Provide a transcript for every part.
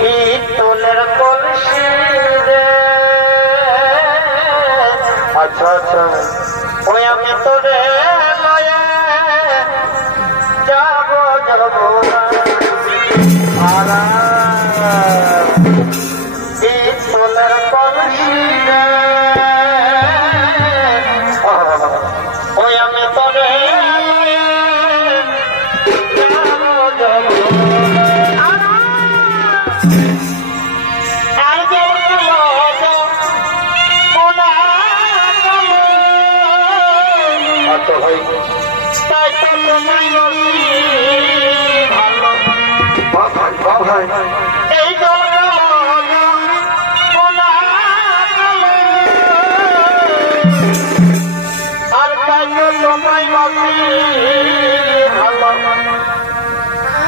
পিতলের কলসি রে আচ্ছা আচ্ছা ওই আমি তোরে লয়ে যাব যাব পিতলের কলসি রে ওই আমি তোরে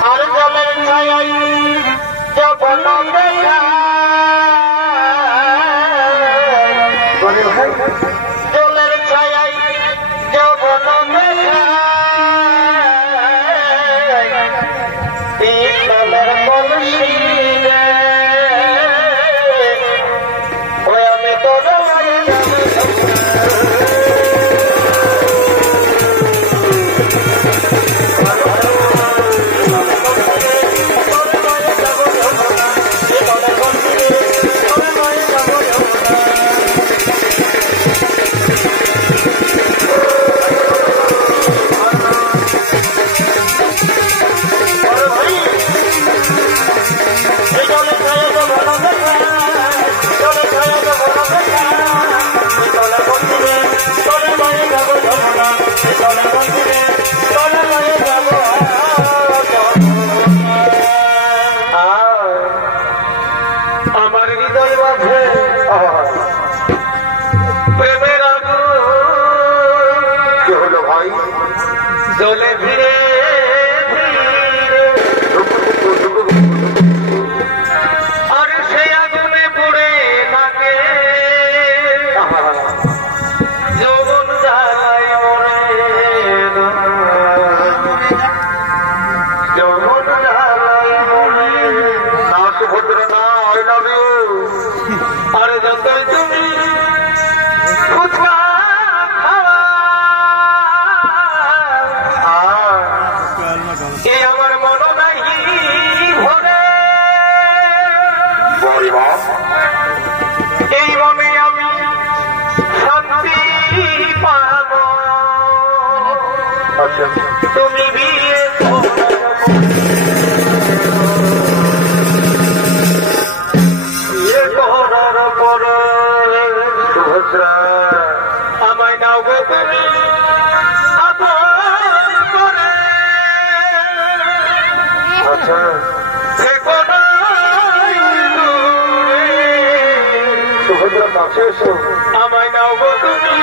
আর জলের ছায় যখন জলের ছায় যখন পিতলের কলসি রে ওই আমি তোর আমার হৃদয় মাঝে প্রেমের আগুন কি হলো ভাই জ্বলে ধীরে ধীরে আর সেই আগুনে পড়ে থাকে যৌবন জ্বালায় মরে যৌবন জ্বালায় মরে না সুভদ্রা না I love you. আরে যতই তুমি ফুচকা খাওয়া এ আমার মন নাই ভরে এই মনে আমি শান্তি পাব তুমি বিয়ে আমায় নাও গো তুমি আপন করে আচ্ছা সুভদ্রা কাছে এসো আমায় নাও গো তুমি